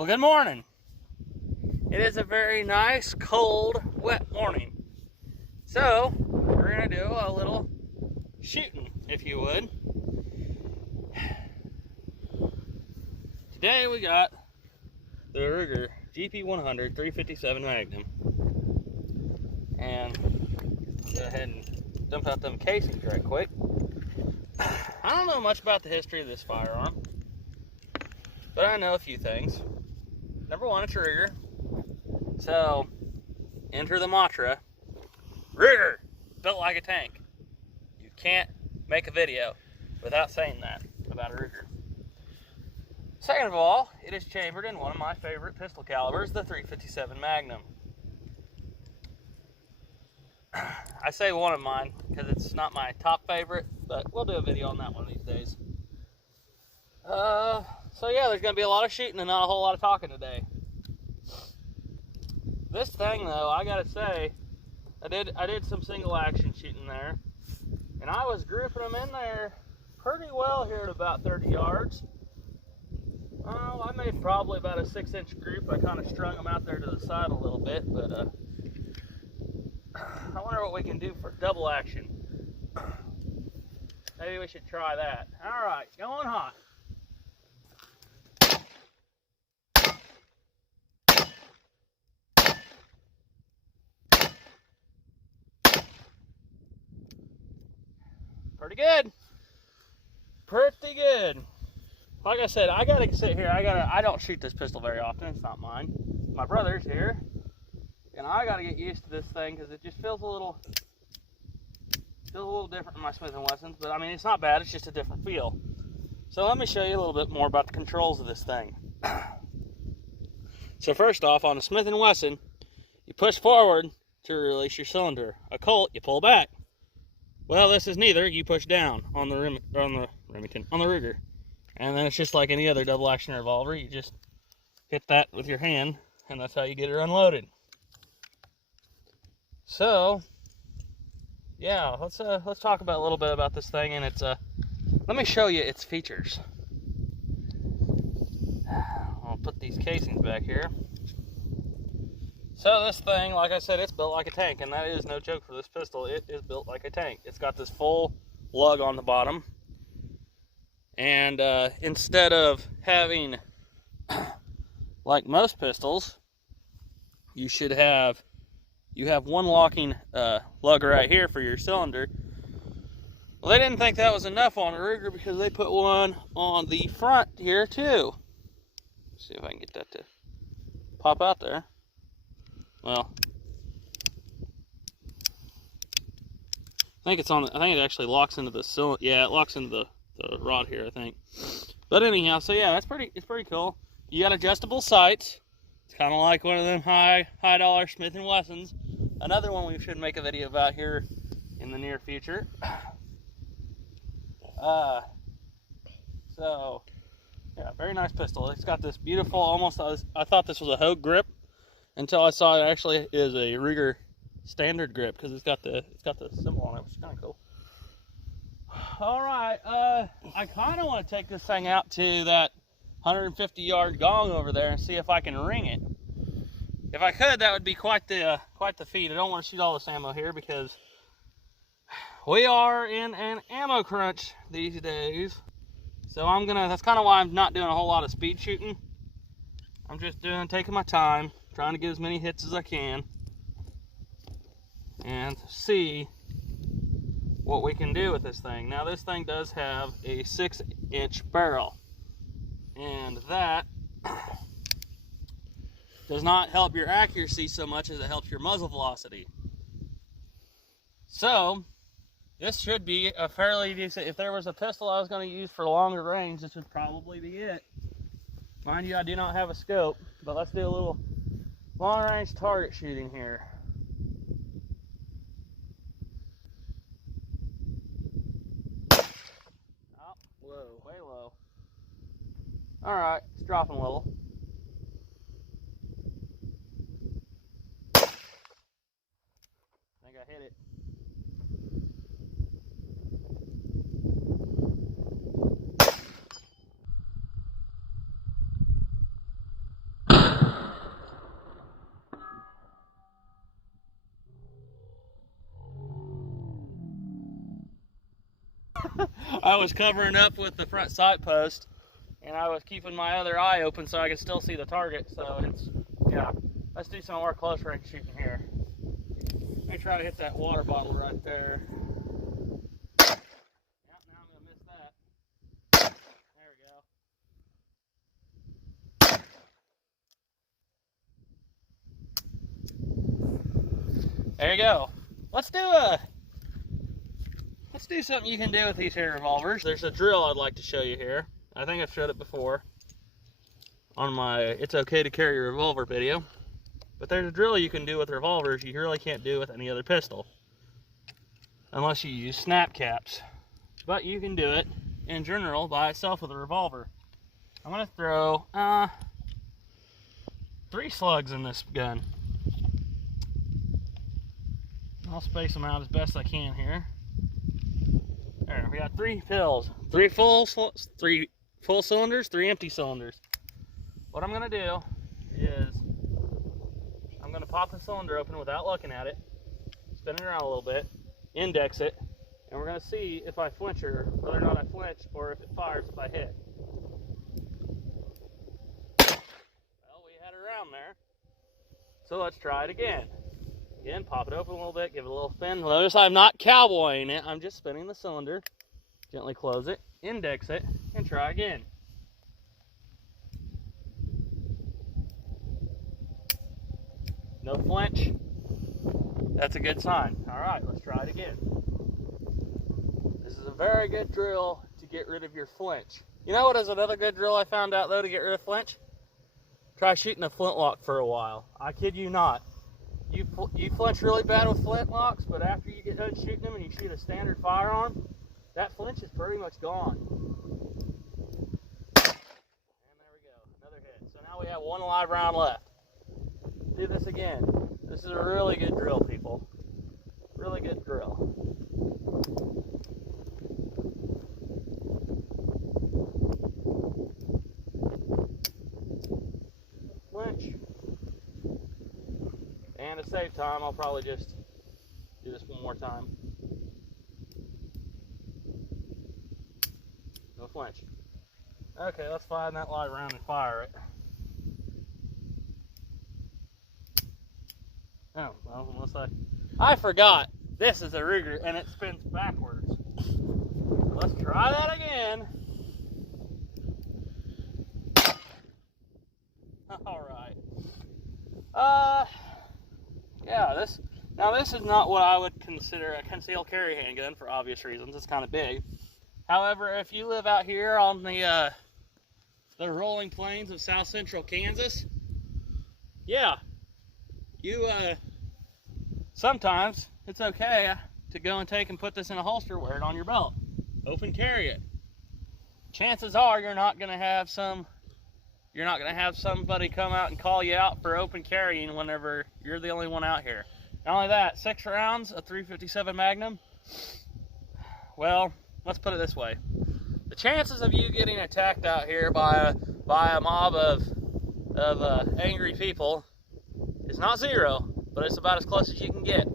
Well, good morning. It is a very nice, cold, wet morning. So, we're going to do a little shooting, if you would. Today we got the Ruger GP100 357 Magnum. And go ahead and dump out them casings right quick. I don't know much about the history of this firearm, but I know a few things. Number one, it's a Ruger. So, enter the mantra, Ruger, built like a tank. You can't make a video without saying that about a Ruger. Second of all, it is chambered in one of my favorite pistol calibers, the 357 Magnum. I say one of mine because it's not my top favorite, but we'll do a video on that one these days. So yeah, there's going to be a lot of shooting and not a whole lot of talking today. This thing, though, I gotta say, I did some single action shooting there, and I was grouping them in there pretty well here at about 30 yards. I made probably about a 6-inch group. I kind of strung them out there to the side a little bit, but I wonder what we can do for double action. Maybe we should try that. All right, going hot. Pretty good. Pretty good. Like I said, I gotta sit here. I don't shoot this pistol very often. It's not mine. My brother's here, and I gotta get used to this thing because it just feels a little different than my Smith & Wessons. But I mean, it's not bad. It's just a different feel. So let me show you a little bit more about the controls of this thing. So first off, on a Smith & Wesson, you push forward to release your cylinder. A Colt, you pull back. Well, this is neither. You push down on the Ruger. And then it's just like any other double action revolver. You just hit that with your hand, and that's how you get it unloaded. So, yeah, let's talk about a little bit about this thing, and it's let me show you its features. I'll put these casings back here. So this thing, like I said, it's built like a tank, and that is no joke for this pistol. It is built like a tank. It's got this full lug on the bottom, and instead of having, like most pistols, you have one locking lug right here for your cylinder. Well, they didn't think that was enough on a Ruger because they put one on the front here too. Let's see if I can get that to pop out there. Well, I think it actually locks into the cylinder. Yeah, it locks into the rod here, I think. But anyhow, so yeah, it's pretty cool. You got adjustable sights. It's kind of like one of them high dollar Smith & Wessons. Another one we should make a video about here in the near future. So yeah, very nice pistol. It's got this beautiful, I thought this was a Hogue grip until I saw it actually is a Ruger standard grip because it's got the symbol on it, which is kind of cool. All right, I kind of want to take this thing out to that 150-yard gong over there and see if I can ring it. If I could, that would be quite the feat. I don't want to shoot all this ammo here because we are in an ammo crunch these days. So that's kind of why I'm not doing a whole lot of speed shooting. I'm just taking my time, trying to get as many hits as I can, and see what we can do with this thing. Now, this thing does have a 6-inch barrel, and that does not help your accuracy so much as it helps your muzzle velocity. So, this should be a fairly decent, if there was a pistol I was going to use for longer range, this would probably be it. Mind you, I do not have a scope, but let's do a little long-range target shooting here. Oh, whoa, way low. All right, it's dropping a little. I think I hit it. I was covering up with the front sight post, and I was keeping my other eye open so I could still see the target. So it's, yeah, let's do some more close range shooting here. Let me try to hit that water bottle right there. Yep, now I'm gonna miss that. There we go. There you go. Let's do something you can do with these here revolvers. There's a drill I'd like to show you here. I think I've showed it before on my It's Okay to Carry a Revolver video. But there's a drill you can do with revolvers you really can't do with any other pistol. Unless you use snap caps. But you can do it, in general, by itself with a revolver. I'm going to throw 3 slugs in this gun. I'll space them out as best I can here. There, we got 3 pills. 3 full cylinders, 3 empty cylinders. What I'm going to do is I'm going to pop the cylinder open without looking at it, spin it around a little bit, index it, and we're going to see if I flinch or whether or not I flinch or if it fires if I hit. Well, we had it around there. So let's try it again. Again, pop it open a little bit, give it a little spin. Notice I'm not cowboying it, I'm just spinning the cylinder. Gently close it, index it, and try again. No flinch. That's a good sign. All right, let's try it again. This is a very good drill to get rid of your flinch. You know what is another good drill I found out though to get rid of flinch? Try shooting a flintlock for a while. I kid you not. You flinch really bad with flintlocks, but after you get done shooting them and you shoot a standard firearm, that flinch is pretty much gone. And there we go, another hit. So now we have 1 live round left. Do this again. This is a really good drill, people. Really good drill. Flinch. And to save time, I'll probably just do this one more time. No flinch. Okay, let's find that live round and fire it. Oh, well, unless I forgot. This is a Ruger and it spins backwards. Let's try that again. All right. Yeah, this is not what I would consider a concealed carry handgun for obvious reasons. It's kind of big. However, if you live out here on the rolling plains of south central Kansas, yeah, you sometimes it's okay to go and take and put this in a holster, wear it on your belt, open carry it. Chances are you're not going to have somebody come out and call you out for open carrying whenever you're the only one out here. Not only that, 6 rounds, a .357 Magnum. Well, let's put it this way: the chances of you getting attacked out here by a mob of angry people is not 0, but it's about as close as you can get.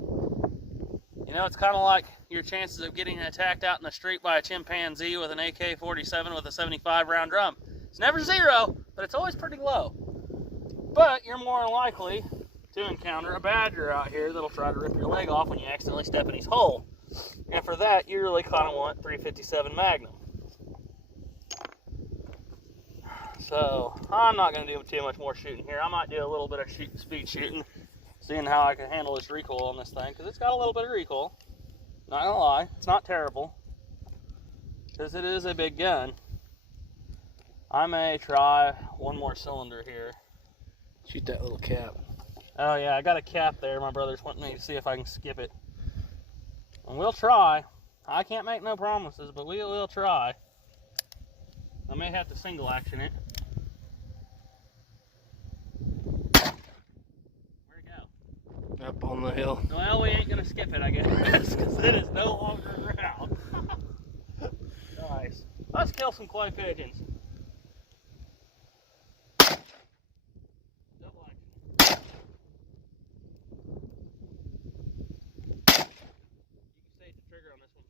You know, it's kind of like your chances of getting attacked out in the street by a chimpanzee with an AK-47 with a 75 round drum. It's never 0, but it's always pretty low. But you're more likely to encounter a badger out here that'll try to rip your leg off when you accidentally step in his hole. And for that, you really kind of want .357 Magnum. So, I'm not going to do too much more shooting here. I might do a little bit of speed shooting, seeing how I can handle this recoil on this thing, because it's got a little bit of recoil. Not going to lie, it's not terrible, because it is a big gun. I may try 1 more cylinder here. Shoot that little cap. Oh yeah, I got a cap there. My brother's wanting me to see if I can skip it. And we'll try. I can't make no promises, but we will try. I may have to single action it. Where'd it go? Up on the hill. Well, we ain't gonna skip it, I guess, because it is no longer around. Nice. Let's kill some clay pigeons.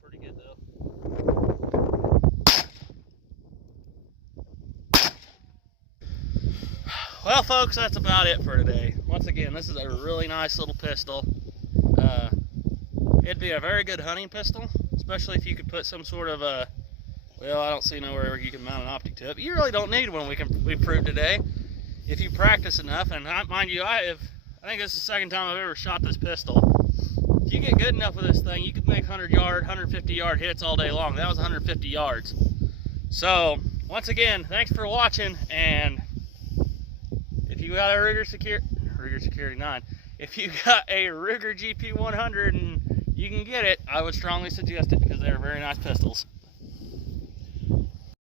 Pretty good though. Well, folks, that's about it for today. Once again, this is a really nice little pistol. It'd be a very good hunting pistol, especially if you could put some sort of a, well, I don't see nowhere you can mount an optic to it, but you really don't need one. We proved today. If you practice enough, and mind you, I think this is the second time I've ever shot this pistol. If you get good enough with this thing, you could make 100-yard, 150-yard hits all day long. That was 150 yards. So, once again, thanks for watching, and if you got a Ruger Security 9, if you got a Ruger GP100 and you can get it, I would strongly suggest it because they're very nice pistols.